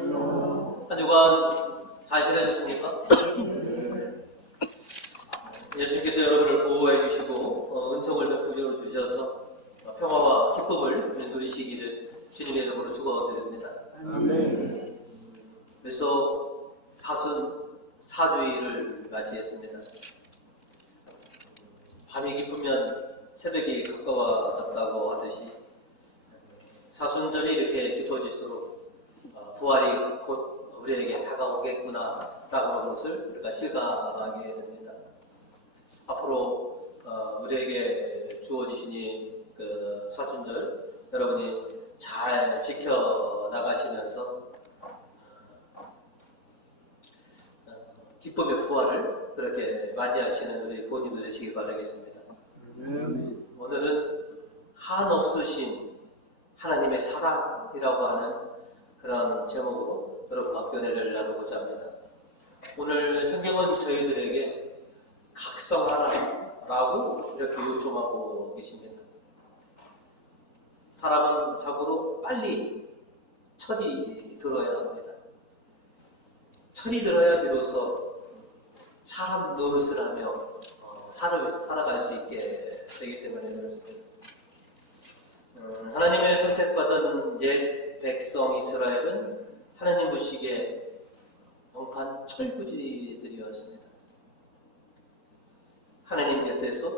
한 주간 잘 지내셨습니까? 예수님께서 여러분을 보호해 주시고 은총을 베풀어 주셔서 평화와 기쁨을 누리시기를 주님의 이름으로 축원드립니다. 그래서 사순사주일을 맞이했습니다. 밤이 깊으면 새벽이 가까워졌다고 하듯이 사순절이 이렇게 깊어질수록 부활이 곧 우리에게 다가오겠구나 라고 하는 것을 우리가 실감하게 됩니다. 앞으로 우리에게 주어지신 그 사순절 여러분이 잘 지켜나가시면서 기쁨의 부활을 그렇게 맞이하시는 우리 본인들 되시길 바라겠습니다. 오늘은 한없으신 하나님의 사랑이라고 하는 그런 제목으로 여러분과 은혜를 나누고자 합니다. 오늘 성경은 저희들에게 각성하라라고 이렇게 요청하고 계십니다. 사람은 자고로 빨리 철이 들어야 합니다. 철이 들어야 비로소 사람 노릇을 하며 살아갈 수 있게 되기 때문에 그렇습니다. 하나님의 선택받은 옛 백성 이스라엘은 하나님 보시기에 영판 철부지들이었습니다. 하나님 곁에서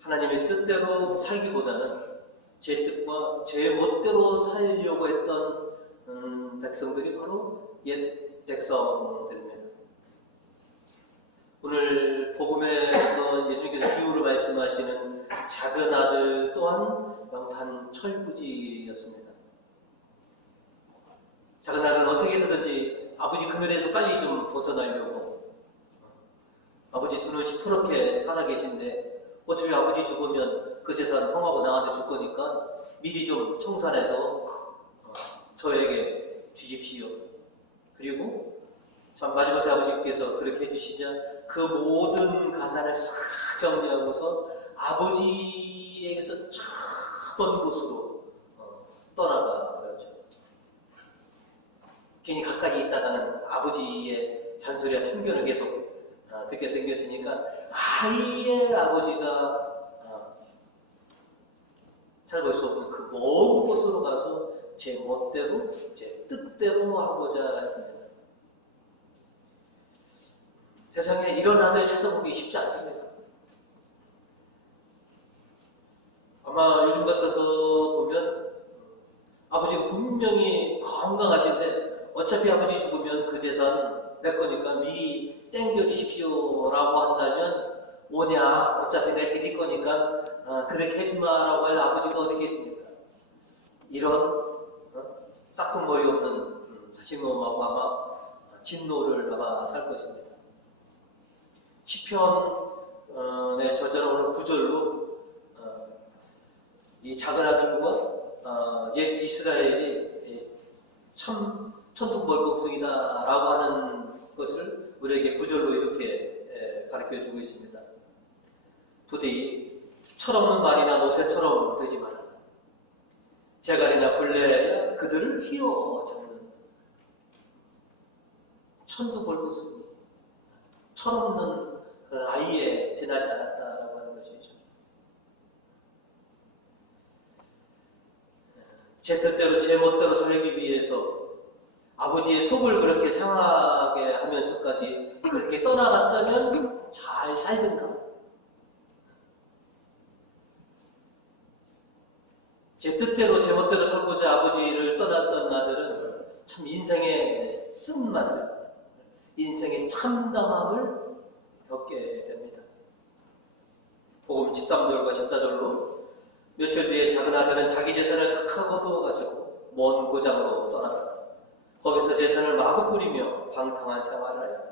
하나님의 뜻대로 살기보다는 제 뜻과 제 멋대로 살려고 했던 백성들이 바로 옛 백성들입니다. 오늘 복음에서 예수님께서 비유를 말씀하시는 작은 아들 또한 영판 철부지였습니다. 작은 아들은 어떻게 해서든지 아버지 그늘에서 빨리 좀 벗어나려고 아버지 두 눈 시퍼렇게 살아계신데 어차피 아버지 죽으면 그 재산 형하고 나한테 줄 거니까 미리 좀 청산해서 저에게 주십시오. 그리고 참 마지막에 아버지께서 그렇게 해주시자 그 모든 가산을 싹 정리하고서 아버지에게서 먼 곳으로 떠나가 그러죠. 괜히 가까이 있다가는 아버지의 잔소리와 참견을 계속 듣게 생겼으니까 아이의 아버지가 찾아볼 수 없는 그 먼 곳으로 가서 제 멋대로 제 뜻대로 하고자 했습니다. 세상에 이런 아들 찾아보기 쉽지 않습니다. 아마 요즘 같아서 보면 아버지가 분명히 건강하신데 어차피 아버지 죽으면 그 재산 내 거니까 미리 땡겨주십시오 라고 한다면 뭐냐 어차피 내게 네 거니까 그렇게 해주마라고 할 아버지가 어디 계십니까? 이런 싹둑머리 없는 자신감하고 아마 진노를 아마 살 것입니다. 시편의 저자는 오늘 9절로 이 작은 아들과 옛 이스라엘이 참 천둥벌복성이다 라고 하는 것을 우리에게 9절로 이렇게 가르쳐주고 있습니다. 부디 철없는 말이나 노새처럼 되지 마라. 재갈이나 굴레야 그들을 휘어잡는 천둥벌복성이 철없는 그 아이에 지나지 않았다라고 하는 것이죠. 제 뜻대로 제 멋대로 살기 위해서 아버지의 속을 그렇게 상하게 하면서까지 그렇게 떠나갔다면 잘 살든가. 제 뜻대로 제 멋대로 살고자 아버지를 떠났던 아들은 참 인생의 쓴맛을, 인생의 참담함을 겪게 됩니다. 복음 13절과 14절로 며칠 뒤에 작은 아들은 자기 재산을 다 거두어가지고 먼 고장으로 떠나갔다. 거기서 재산을 마구 뿌리며 방탕한 생활을 하였다.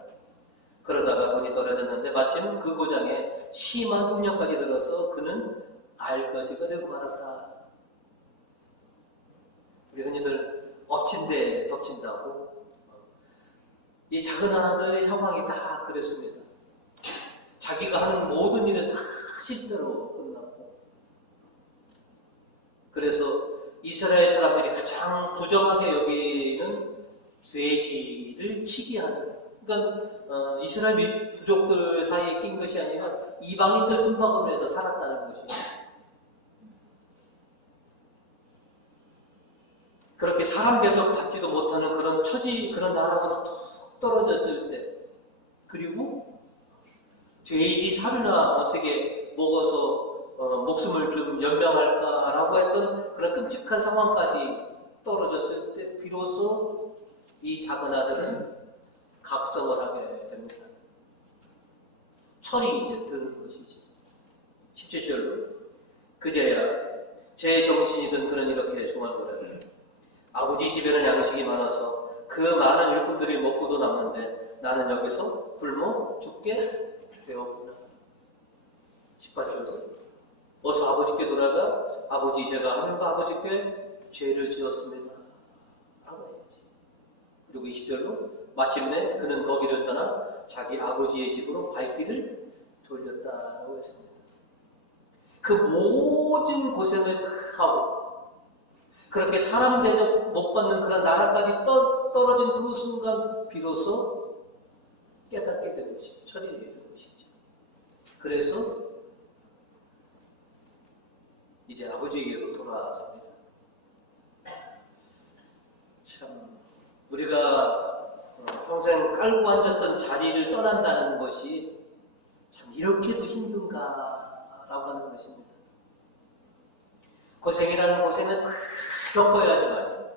그러다가 돈이 떨어졌는데 마침 그 고장에 심한 흉년까지 들어서 그는 알거지가 되고 말았다. 우리 흔히들 엎친 데 덮친다고 이 작은 아들의 상황이 다 그랬습니다. 자기가 하는 모든 일은 다 실패로 끝났고 그래서 이스라엘 사람들이 가장 부정하게 여기는 쇠지를 치게 하는, 그러니까 이스라엘 부족들 사이에 낀 것이 아니라 이방인들 틈바구니에서 살았다는 것이죠. 그렇게 사람 대접 받지도 못하는 그런 처지, 그런 나라가 툭 떨어졌을 때, 그리고 돼지 살이나 어떻게 먹어서 목숨을 좀 연명할까라고 했던 그런 끔찍한 상황까지 떨어졌을 때 비로소 이 작은 아들은 각성을 하게 됩니다. 철이 이제 드는 것이지. 17절로 그제야 제 정신이 든 그는 이렇게 중얼거렸다. 아버지 집에는 양식이 많아서 그 많은 일꾼들이 먹고도 남는데 나는 여기서 굶어 죽게 되었구나. 18절로 어서 아버지께 돌아가 아버지 제가 하나님과 아버지께 죄를 지었습니다 라고 해야지. 그리고 20절로 마침내 그는 거기를 떠나 자기 아버지의 집으로 발길을 돌렸다고 했습니다. 그 모든 고생을 다 하고 그렇게 사람 대접 못 받는 그런 나라까지 떨어진 그 순간 비로소 깨닫게 된 것이죠. 처리되게 된 것이죠. 그래서 이제 아버지에게로 돌아갑니다. 참 우리가 평생 깔고 앉았던 자리를 떠난다는 것이 참 이렇게도 힘든가라고 하는 것입니다. 고생이라는 고생은 다 겪어야지만,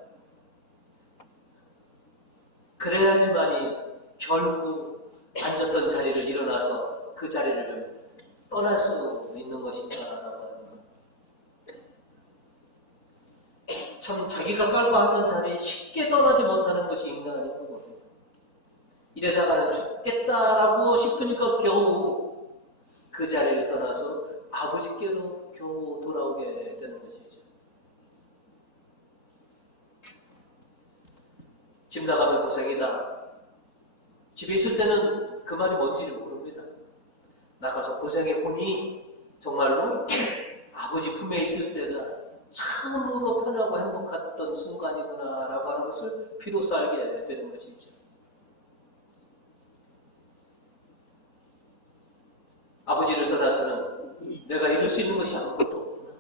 그래야지만이 결국 앉았던 자리를 일어나서 그 자리를 좀 떠날 수 있는 것인가라고 하는 것. 참 자기가 깔고 앉은 자리에 쉽게 떠나지 못하는 것이 인간의 부분이에요. 이러다가는 죽겠다라고 싶으니까 겨우 그 자리를 떠나서 아버지께로 겨우 돌아오게 되는 것이죠. 집 나가면 고생이다. 집에 있을 때는 그 말이 뭔지를 모릅니다. 나가서 고생해 보니 정말로 아버지 품에 있을 때가 참으로 편하고 행복했던 순간이구나 라고 하는 것을 비로소 알게 되는 것이죠. 아버지를 떠나서는 내가 이룰 수 있는 것이 아무것도 없구나.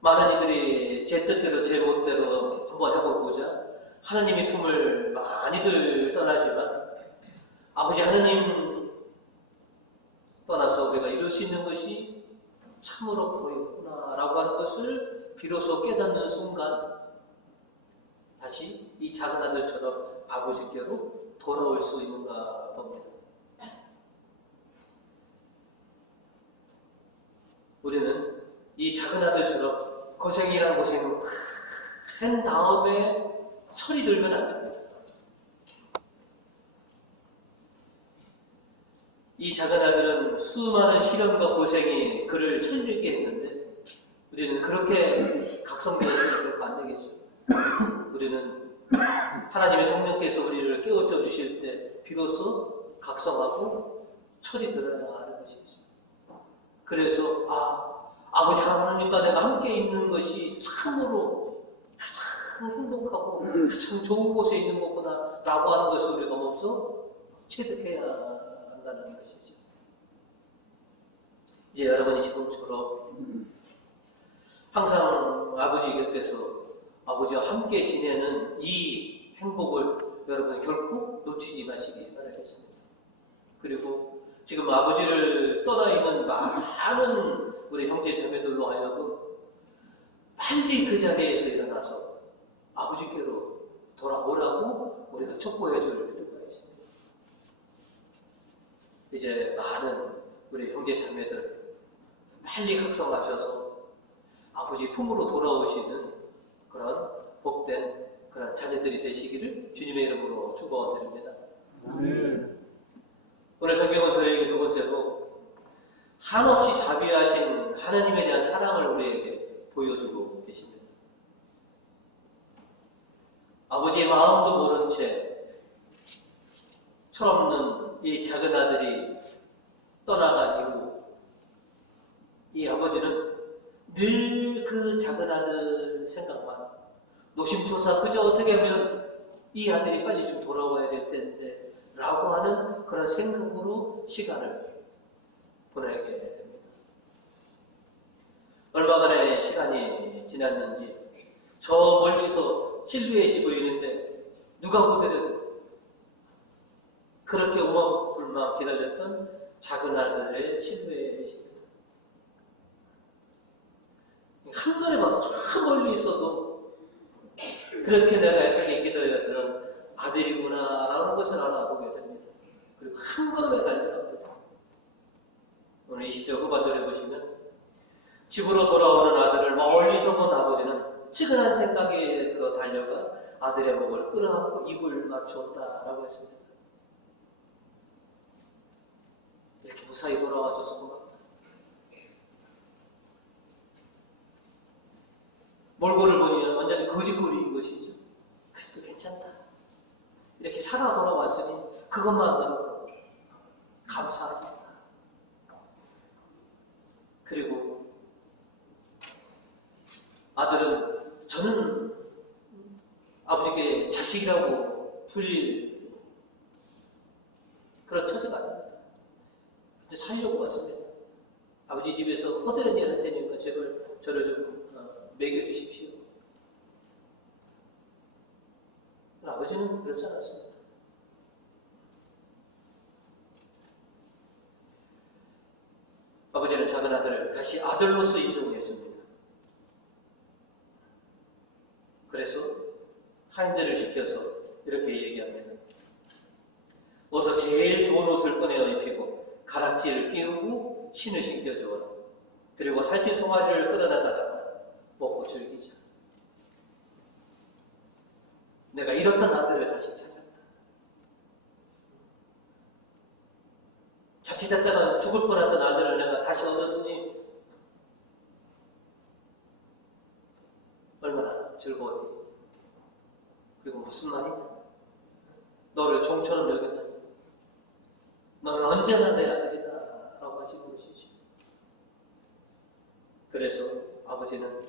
많은 이들이 제 뜻대로 제 멋대로 한번 해보고자 하나님의 품을 많이들 떠나지만 아버지 하나님 떠나서 우리가 이룰 수 있는 것이 참으로 거의 없구나 라고 하는 것을 비로소 깨닫는 순간 다시 이 작은 아들처럼 아버지께로 돌아올 수 있는가 봅니다. 우리는 이 작은 아들처럼 고생이란 고생을 다 한 다음에 철이 들면 안 됩니다. 이 작은 아들은 수많은 시련과 고생이 그를 철들게 했는데 우리는 그렇게 각성되어서는 안 되겠죠. 우리는 하나님의 성령께서 우리를 깨우쳐 주실 때 비로소 각성하고 철이 들어야 하는 것이죠. 그래서 아버지 하나님과 내가 함께 있는 것이 참으로 참 행복하고 참 좋은 곳에 있는 거구나 라고 하는 것을 우리가 몸소 체득해야 한다는 것이죠. 이제 여러분이 지금처럼 항상 아버지 곁에서 아버지와 함께 지내는 이 행복을 여러분이 결코 놓치지 마시기 바라겠습니다. 그리고 지금 아버지를 떠나 있는 많은 우리 형제 자매들로 하여금 빨리 그 자리에서 일어나서 아버지께로 돌아오라고 우리가 촉구해 줄 필요가 있습니다. 이제 많은 우리 형제 자매들 빨리 각성하셔서 아버지 품으로 돌아오시는 그런 복된 그런 자녀들이 되시기를 주님의 이름으로 축원드립니다. 오늘 성경은 저에게 두 번째로 한없이 자비하신 하나님에 대한 사랑을 우리에게 보여주고 계십니다. 아버지의 마음도 모른 채 철없는 이 작은 아들이 떠나간 이후 이 아버지는 늘 그 작은 아들 생각만, 노심초사 그저 어떻게 하면 이 아들이 빨리 좀 돌아와야 될 텐데 라고 하는 그런 생각으로 시간을 보내게 됩니다. 얼마간의 시간이 지났는지 저 멀리서 실루엣이 보이는데 누가 보더라도 그렇게 우왕불망 기다렸던 작은 아들의 실루엣입니다. 한눈에 봐도 저 멀리 있어도 그렇게 내가 애타게 기다렸던 아들이구나라는 것을 알아보게 됩니다. 그리고 한 걸음에 달려갑니다. 오늘 20절 후반절에 보시면 집으로 돌아오는 아들을 멀리서 본 아버지는 측은한 생각에 들어 달려가 아들의 목을 끌어안고 입을 맞추었다라고 했습니다. 이렇게 무사히 돌아와줘서 고맙다. 몰골을 보니 완전히 거짓골인 것이죠. 그래도 괜찮다. 이렇게 살아 돌아왔으니 그것만으로도 감사합니다. 그리고 아들은 저는 아버지께 자식이라고 불릴 그런 처지가 아닙니다. 근데 살려고 왔습니다. 아버지 집에서 허드렛 일할 테니까 제발 저를 좀 먹여주십시오. 아버지는 그렇지 않았습니다. 아버지는 작은 아들을 다시 아들로서 인정해 줍니다. 그래서 하인들을 시켜서 이렇게 얘기합니다. 어서 제일 좋은 옷을 꺼내어 입히고 가락지를 끼우고 신을 신겨주어라. 그리고 살찐 송아지를 끌어다가 잡아 먹고 즐기자. 내가 잃었던 아들을 다시 찾았다. 자칫했다가 죽을 뻔했던 아들을 내가 다시 얻었으니 얼마나 즐거운 일이냐. 그리고 무슨 말이냐. 너를 종처럼 여겼다. 너는 언제나 내 아들이다 라고 하시는 것이지. 그래서 아버지는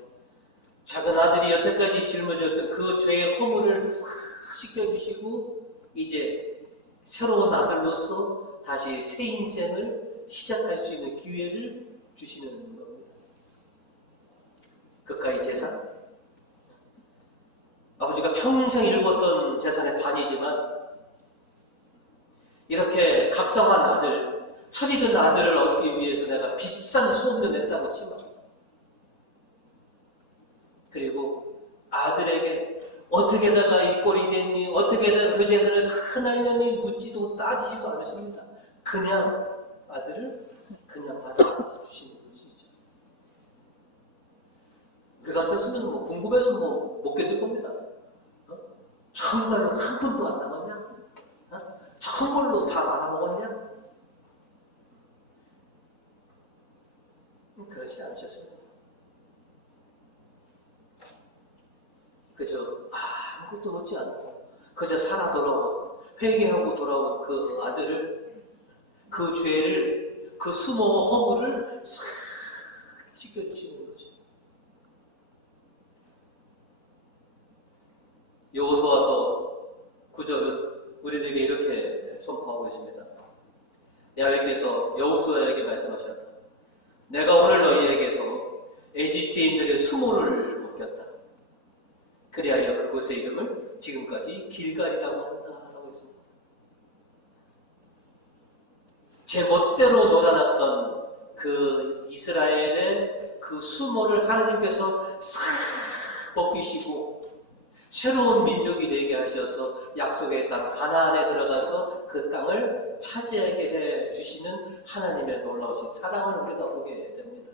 작은 아들이 여태까지 짊어졌던 그 죄의 허물을 싹 씻겨주시고 이제 새로운 아들로서 다시 새 인생을 시작할 수 있는 기회를 주시는 겁니다. 그까이 재산, 아버지가 평생 일궜던 재산의 반이지만 이렇게 각성한 아들, 철이 든 아들을 얻기 위해서 내가 비싼 수업료 냈다고 치면, 그리고 아들에게 어떻게다가 이 꼴이 됐니, 어떻게다가 그 재산을 하나님이 묻지도 따지지도 않으십니다. 그냥 아들을 그냥 받아주시는 것이죠. 우리 같았으면 뭐 궁금해서 뭐 못 견딜 겁니다. 정말로 한 푼도 안 남았냐? 선물로 다 말아먹었냐? 그렇지 않으셨습니다. 그저 아무것도 묻지 않고 그저 살아 돌아온, 회개하고 돌아온 그 아들을, 그 죄를, 그 수모 허물을 싹 씻겨주시는 거죠. 여호수아서 9절은 우리들에게 이렇게 선포하고 있습니다. 야훼께서 여호수아에게 말씀하셨다. 내가 오늘 너희에게서 에집트인들의 수모를 벗겼다. 그리하여 그곳의 이름을 지금까지 길갈이라고 한다라고 했습니다. 제 멋대로 놀아놨던 그 이스라엘의 그 수모를 하나님께서 싹 벗기시고 새로운 민족이 되게 하셔서 약속의 땅 가나안에 들어가서 그 땅을 차지하게 해주시는 하나님의 놀라우신 사랑을 우리가 보게 됩니다.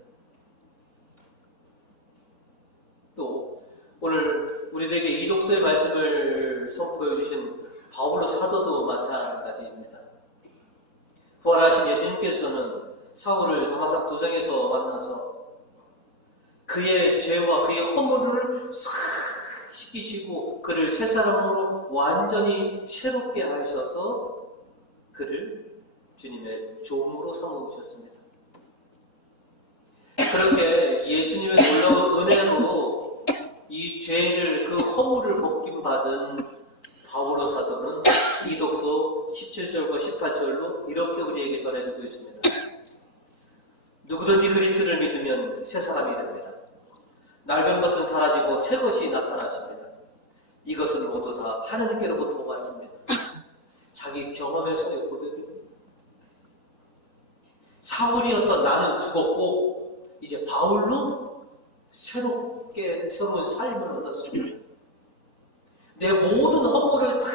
또 오늘 우리에게 이독서의 말씀을 선포해 주신 바울로 사도도 마찬가지입니다. 부활하신 예수님께서는 사울을 다마삭 도상에서 만나서 그의 죄와 그의 허물을 싹 씻기시고 그를 새 사람으로 완전히 새롭게 하셔서 그를 주님의 종으로 삼으셨습니다. 그렇게 예수님의 놀라운 은혜로 이 죄를, 그 허물을 벗김받은 바오로 사도는 이독서 17절과 18절로 이렇게 우리에게 전해주고 있습니다. 누구든지 그리스도를 믿으면 새 사람이 됩니다. 낡은 것은 사라지고 새 것이 나타났습니다. 이것은 모두 다 하나님께로부터 왔습니다. 자기 경험에서의 고백입니다. 사울이었던 나는 죽었고 이제 바울로 새로운 삶을 얻었습니다. 내 모든 허물을 다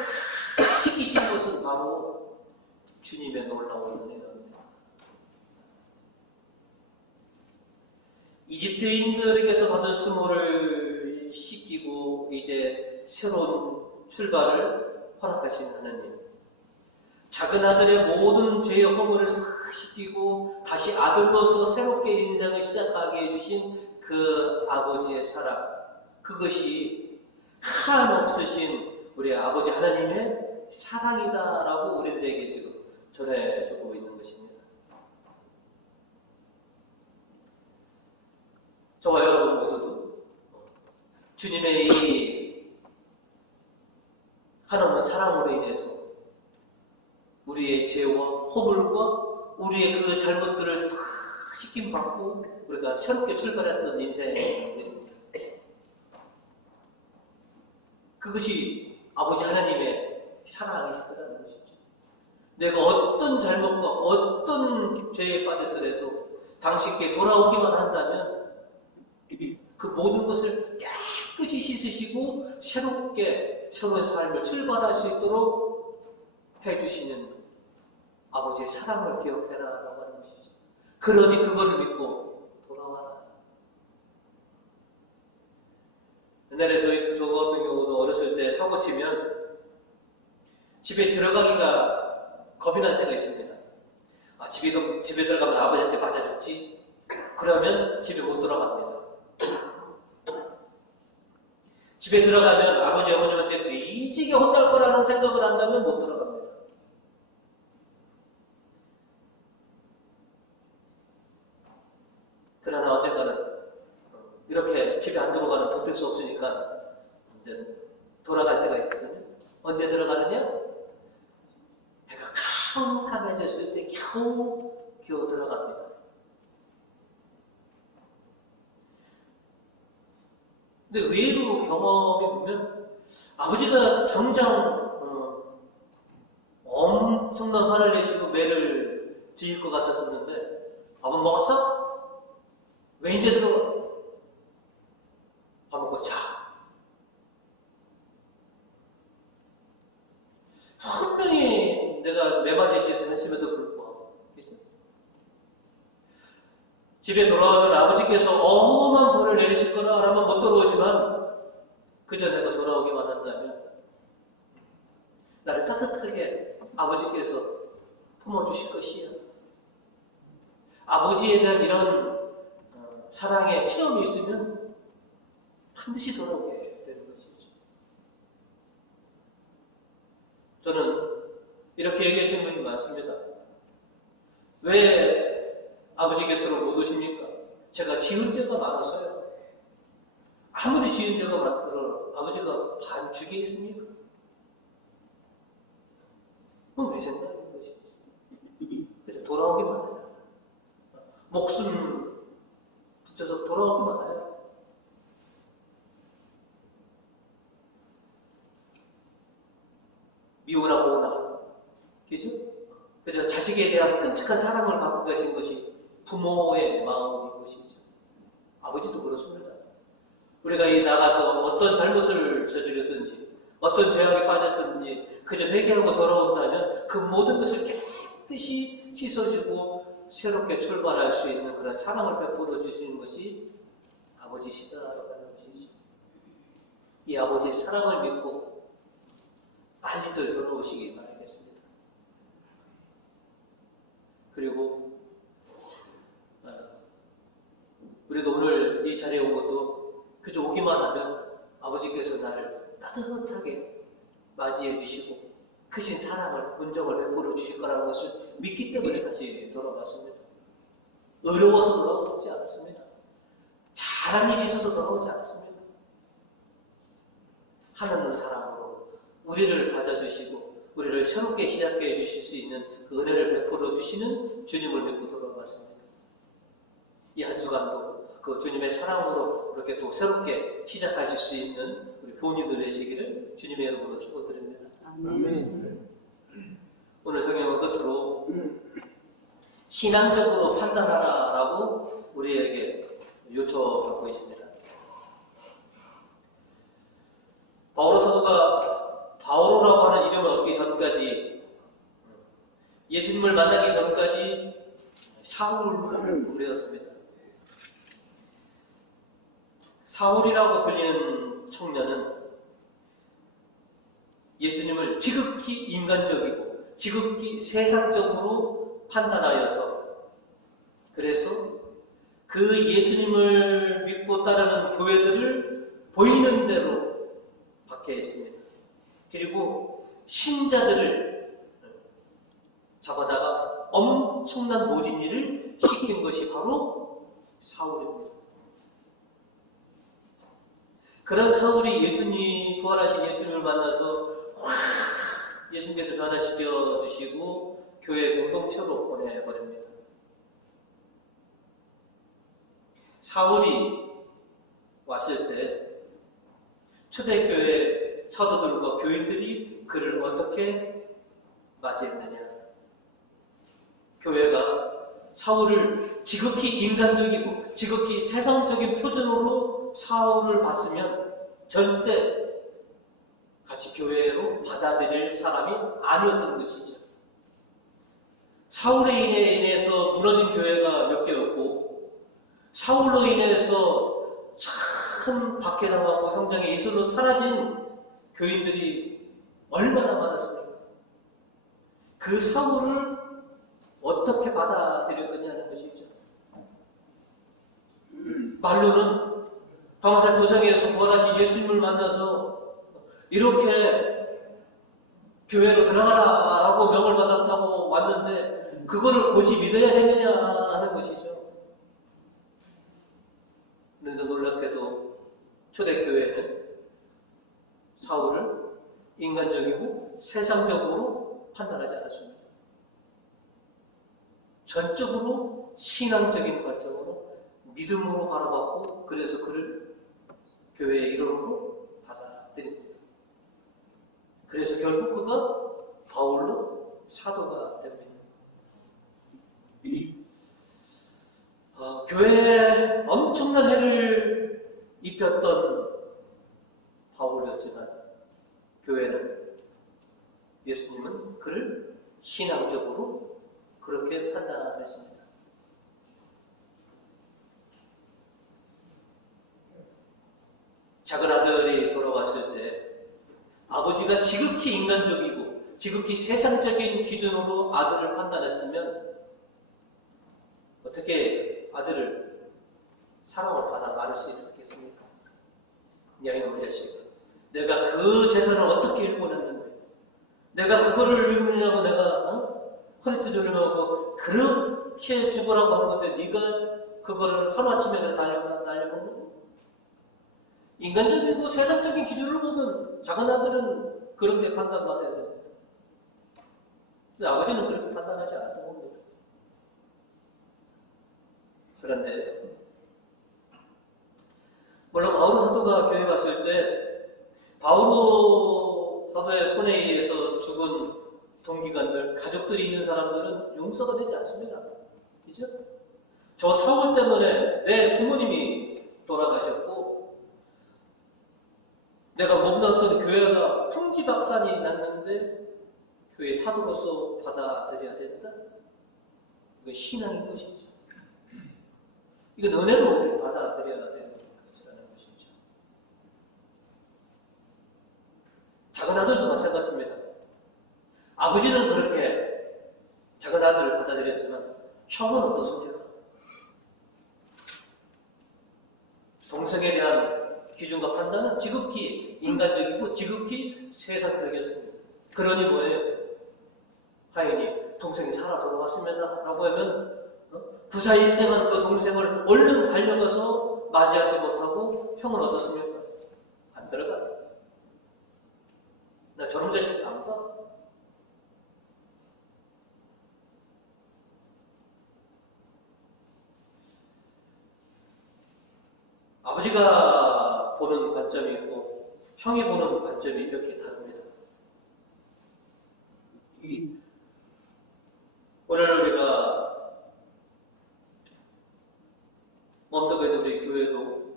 씻기신 것은 바로 주님의 놀라운 은혜입니다. 이집트인들에게서 받은 수모를 씻기고 이제 새로운 출발을 허락하신 하나님. 작은 아들의 모든 죄의 허물을 싹 씻기고 다시 아들로서 새롭게 인생을 시작하게 해주신 그 아버지의 사랑, 그것이 한없으신 우리 아버지 하나님의 사랑이다라고 우리들에게 지금 전해주고 있는 것입니다. 저와 여러분 모두도 주님의 이 한없는 사랑으로 인해서 우리의 죄와 허물과 우리의 그 잘못들을 싹 씻김받고 우리가 새롭게 출발했던 인생입니다. 그것이 아버지 하나님의 사랑이시다는 것이죠. 내가 어떤 잘못과 어떤 죄에 빠졌더라도 당신께 돌아오기만 한다면 그 모든 것을 깨끗이 씻으시고 새롭게 새로운 삶을 출발할 수 있도록 해주시는 아버지의 사랑을 기억해라 라고 하는 것이죠. 그러니 그거를 믿고 돌아와라. 옛날에 저 같은 경우도 어렸을 때 사고 치면 집에 들어가기가 겁이 날 때가 있습니다. 집에 들어가면 아버지한테 맞아 죽지? 그러면 집에 못 들어갑니다. 집에 들어가면 아버지 어머님한테 뒤지게 혼날 거라는 생각을 한다면 못 들어갑니다. 그러나 언젠가는 이렇게 집에 안 들어가는 버틸 수 없으니까 이제 돌아갈 때가 있거든요. 언제 들어가느냐? 해가 캄캄해졌을 때 겨우 들어갑니다. 근데 의외로 경험해 보면 아버지가 당장 엄청난 화를 내시고 매를 뒤질 것 같았었는데 밥은 먹었어? 왜 이제 들어가? 밥 먹고 자. 분명히 내가 매맞을 짓을 했음에도 불구하고, 그죠? 집에 돌아오면 아버지께서 어마어마한 벌을 내리실 거라 하면 못 들어오지만 그저 내가 돌아오기만 한다면 나를 따뜻하게 아버지께서 품어주실 것이야. 아버지에 대한 이런 사랑의 체험이 있으면 반드시 돌아오게 되는 것이죠. 저는 이렇게 얘기하시는 분이 많습니다. 왜 아버지 곁으로 못 오십니까? 제가 지은 죄가 많아서요. 아무리 지은 죄가 많더라도 아버지가 반죽이겠습니까? 그건 왜 생각하는 것이지? 그래서 돌아오기만 해요. 목숨 붙여서 돌아오기만 해요. 미우나 고우나, 그죠? 그래서 자식에 대한 끔찍한 사랑을 갖고 계신 것이 부모의 마음인 것이죠. 아버지도 그렇습니다. 우리가 이 나가서 어떤 잘못을 저지르든지 어떤 죄악에 빠졌든지 그저 회개하고 돌아온다면 그 모든 것을 깨끗이 씻어주고 새롭게 출발할 수 있는 그런 사랑을 베풀어 주시는 것이 아버지시다라고 하는 것이죠. 이 아버지의 사랑을 믿고 빨리들 돌아오시기 바라겠습니다. 그리고 우리가 오늘 이 자리에 온 것도 그저 오기만 하면 아버지께서 나를 따뜻하게 맞이해 주시고 크신 사랑을, 은정을 베풀어 주실 거라는 것을 믿기 때문에 다시 돌아왔습니다. 어려워서 돌아오지 않았습니다. 잘한 일이 있어서 돌아오지 않았습니다. 하나님 사랑으로 우리를 받아주시고 우리를 새롭게 시작해 주실 수 있는 그 은혜를 베풀어 주시는 주님을 믿고 돌아왔습니다. 이 한 주간도 그 주님의 사랑으로 이렇게 또 새롭게 시작하실 수 있는 우리 교우님들 되시기를 주님의 이름으로 축복드립니다. 아멘. 오늘 성경은 끝으로 신앙적으로 판단하라라고 우리에게 요청하고 있습니다. 바오로 사도가 바오로라고 하는 이름을 얻기 전까지, 예수님을 만나기 전까지 사울이었습니다. 사울이라고 불리는 청년은 예수님을 지극히 인간적이고 지극히 세상적으로 판단하여서, 그래서 그 예수님을 믿고 따르는 교회들을 보이는 대로 박해했습니다. 그리고 신자들을 잡아다가 엄청난 모진 일을 시킨 것이 바로 사울입니다. 그런 사울이 부활하신 예수님을 만나서 예수님께서 변화시켜 주시고 교회 공동체로 보내버립니다. 사울이 왔을 때 초대교회 사도들과 교인들이 그를 어떻게 맞이했느냐? 교회가 사울을 지극히 인간적이고 지극히 세상적인 표준으로 사울을 봤으면 절대 같이 교회로 받아들일 사람이 아니었던 것이죠. 사울에 인해서 무너진 교회가 몇 개였고, 사울로 인해서 참 박해당하고 형장의 이슬로 사라진 교인들이 얼마나 많았습니까? 그 사울을 어떻게 받아들일 거냐는 것이죠. 말로는 광산 도성에서 부활하신 예수님을 만나서 이렇게 교회로 들어가라라고 명을 받았다고 왔는데 그거를 굳이 믿어야 되느냐 하는 것이죠. 그런데 놀랍게도 초대교회는 사울을 인간적이고 세상적으로 판단하지 않았습니다. 전적으로 신앙적인 관점으로 믿음으로 바라봤고, 그래서 그를 교회의 이름으로 받아들입니다. 그래서 결국 그가 바울로 사도가 됩니다. 교회에 엄청난 해를 입혔던 바울이었지만 교회는, 예수님은 그를 신앙적으로 그렇게 판단했습니다. 작은 아들이 돌아왔을 때 아버지가 지극히 인간적이고 지극히 세상적인 기준으로 아들을 판단했으면 어떻게 아들을 사랑을 받아 나눌 수 있었겠습니까? 야, 이놈의 자식아, 내가 그 재산을 어떻게 일궈냈는데, 내가 그거를 일궈내냐고 내가 허리띠 조르면서 그렇게 죽으라고 한 건데 네가 그거를 하루아침에 달려본 거고. 인간적이고 세상적인 기준으로 보면 작은 아들은 그렇게 판단받아야 됩니다. 근데 아버지는 그렇게 판단하지 않았던 겁니다. 그런데 물론 바오로 사도가 교회 왔을 때 바오로 사도의 손에 의해서 죽은 동기관들, 가족들이 있는 사람들은 용서가 되지 않습니다. 그죠? 저 사울 때문에 내 부모님이 돌아가셨고 내가 몸담던 교회가 풍지박산이 났는데 교회 사도로서 받아들여야 된다? 이건 신앙인 것이죠. 이건 은혜로 받아들여야 되는 것이라는 것이죠. 작은 아들도 마찬가지입니다. 아버지는 그렇게 작은 아들을 받아들였지만 형은 어떻습니까? 동성에 대한 기준과 판단은 지극히 인간적이고 지극히 세상적이었습니다. 그러니 뭐예요? 하인이 동생이 살아 돌아왔습니다 라고 하면 부사일 생한 그 동생을 얼른 달려가서 맞이하지 못하고 형은 어떻습니까? 안 들어가요. 저런 자식 안 봐. 아버지가 보는 관점이 있고 형이 보는 관점이 이렇게 다릅니다. 오늘 우리가 먼데가 있는 우리 교회도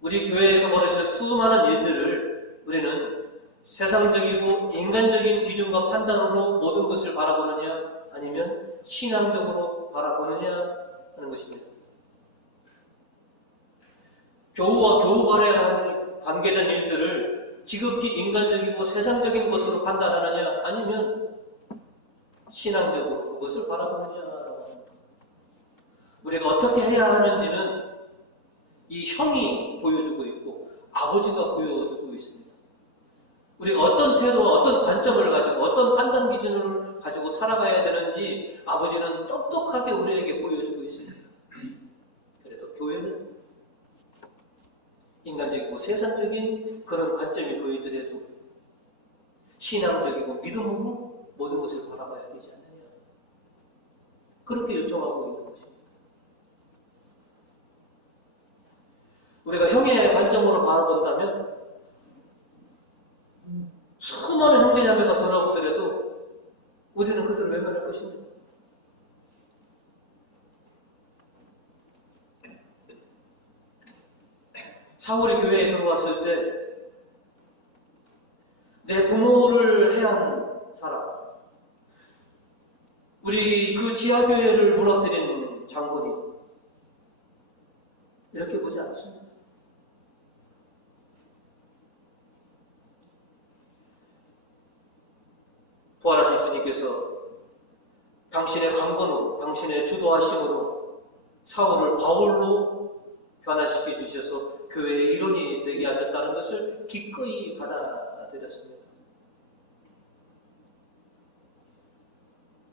우리 교회에서 벌어지는 수많은 일들을 우리는 세상적이고 인간적인 기준과 판단으로 모든 것을 바라보느냐 아니면 신앙적으로 바라보느냐 하는 것입니다. 교우와 교우 간에 관계된 일들을 지극히 인간적이고 세상적인 것으로 판단하느냐 아니면 신앙적으로 그것을 바라보느냐. 우리가 어떻게 해야 하는지는 이 형이 보여주고 있고 아버지가 보여주고 있습니다. 우리가 어떤 태도, 어떤 관점을 가지고 어떤 판단 기준을 가지고 살아가야 되는지 아버지는 똑똑하게 우리에게 보여주고 있습니다. 그래도 교회는 인간적이고 세상적인 그런 관점이 보이더라도 신앙적이고 믿음으로 모든 것을 바라봐야 되지 않느냐. 그렇게 요청하고 있는 것입니다. 우리가 형의 관점으로 바라본다면 수많은 형제자매가 돌아오더라도 우리는 그들을 외면할 것입니다. 사울이 교회에 들어왔을 때 내 부모를 해한 사람, 우리 그 지하교회를 무너뜨린 장군이 이렇게 보지 않습니다. 부활하신 주님께서 당신의 강건으로, 당신의 주도하심으로 사울을 바울로 변화시켜 주셔서 교회의 일원이 되게 하셨다는 것을 기꺼이 받아들였습니다.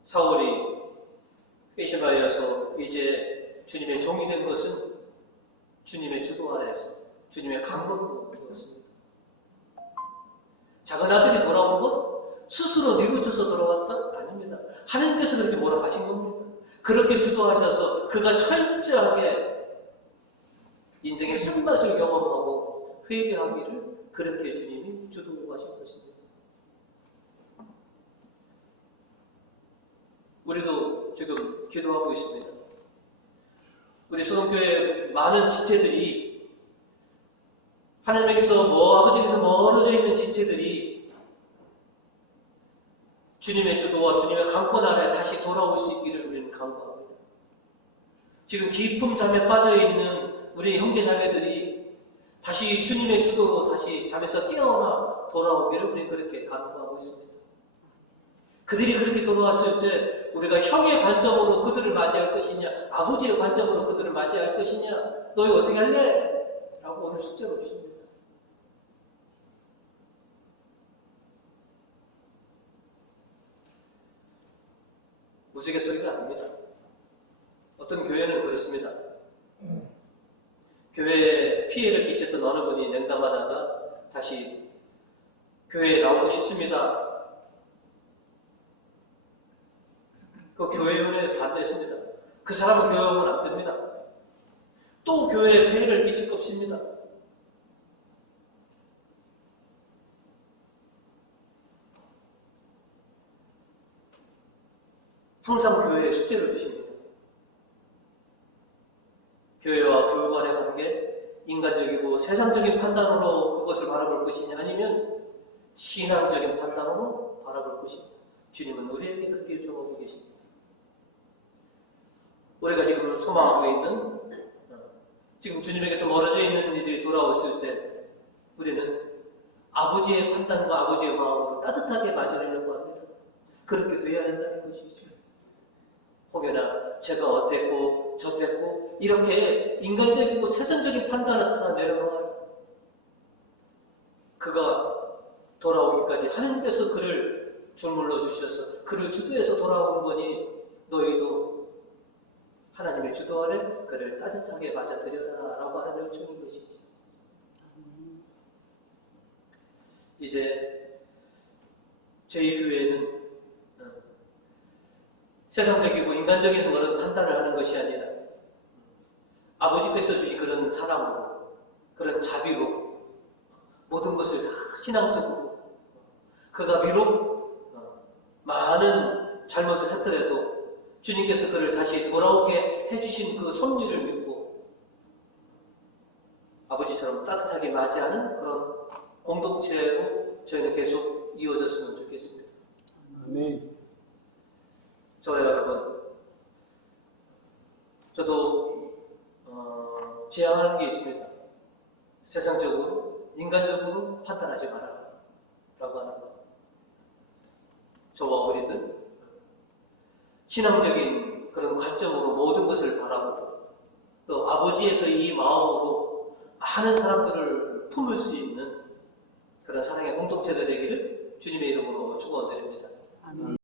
사울이 회심하여서 이제 주님의 종이 된 것은 주님의 주도 아래에서 주님의 강건으로 되었습니다. 작은 아들이 돌아온 것 스스로 뉘우쳐서 돌아왔다? 아닙니다. 하나님께서 그렇게 몰아가신 겁니다. 그렇게 주도하셔서 그가 철저하게 인생의 쓴맛을 경험하고 회개하기를 그렇게 주님이 주도하신 것입니다. 우리도 지금 기도하고 있습니다. 우리 소동교회 많은 지체들이 하나님에게서 아버지께서 멀어져 있는 지체들이 주님의 주도와 주님의 강권 아래 다시 돌아올 수 있기를 우리는 간구합니다. 지금 깊은 잠에 빠져있는 우리 형제자매들이 다시 주님의 주도로 다시 잠에서 깨어나 돌아오기를 우리 그렇게 간구하고 있습니다. 그들이 그렇게 돌아왔을 때 우리가 형의 관점으로 그들을 맞이할 것이냐 아버지의 관점으로 그들을 맞이할 것이냐 너희 어떻게 할래? 라고 오늘 숙제로 주십니다. 우스갯소리가 아닙니다. 어떤 교회는 그렇습니다. 교회에 피해를 끼쳤던 어느 분이 냉담하다가 다시 교회에 나오고 싶습니다. 그 교회원에서 반대했습니다. 그 사람은 교회 오면 안 됩니다. 또 교회에 폐해를 끼칠 것입니다. 항상 교회에 숙제를 주십니다. 교회와 교우 간의 관계, 인간적이고 세상적인 판단으로 그것을 바라볼 것이냐 아니면 신앙적인 판단으로 바라볼 것이냐. 주님은 우리에게 그렇게 요청하고 계십니다. 우리가 지금 소망하고 있는 지금 주님에게서 멀어져 있는 이들이 돌아왔을 때 우리는 아버지의 판단과 아버지의 마음으로 따뜻하게 맞이하려고 합니다. 그렇게 돼야 한다는 것이죠. 혹여나 제가 어땠고 저땠고 이렇게 인간적이고 세상적인 판단을 하나 내려놓아요. 그가 돌아오기까지 하나님께서 그를 주물러 주셔서 그를 주도해서 돌아온 거니 너희도 하나님의 주도 아래 그를 따뜻하게 맞아들여라 라고 하는 요청인 것이지. 이제 제1교회는 세상적이고 인간적인 그런 판단을 하는 것이 아니라 아버지께서 주신 그런 사랑으로, 그런 자비로 모든 것을 다 신앙적으로, 그가 비록 많은 잘못을 했더라도 주님께서 그를 다시 돌아오게 해주신 그 섭리를 믿고 아버지처럼 따뜻하게 맞이하는 그런 공동체로 저희는 계속 이어졌으면 좋겠습니다. 아멘. 저와 여러분, 저도 지향하는 게 있습니다. 세상적으로, 인간적으로 판단하지 말아라 라고 하는 것. 저와 우리들 신앙적인 그런 관점으로 모든 것을 바라보고 또 아버지의 그 이 마음으로 많은 사람들을 품을 수 있는 그런 사랑의 공동체가 되기를 주님의 이름으로 축원드립니다. 아멘.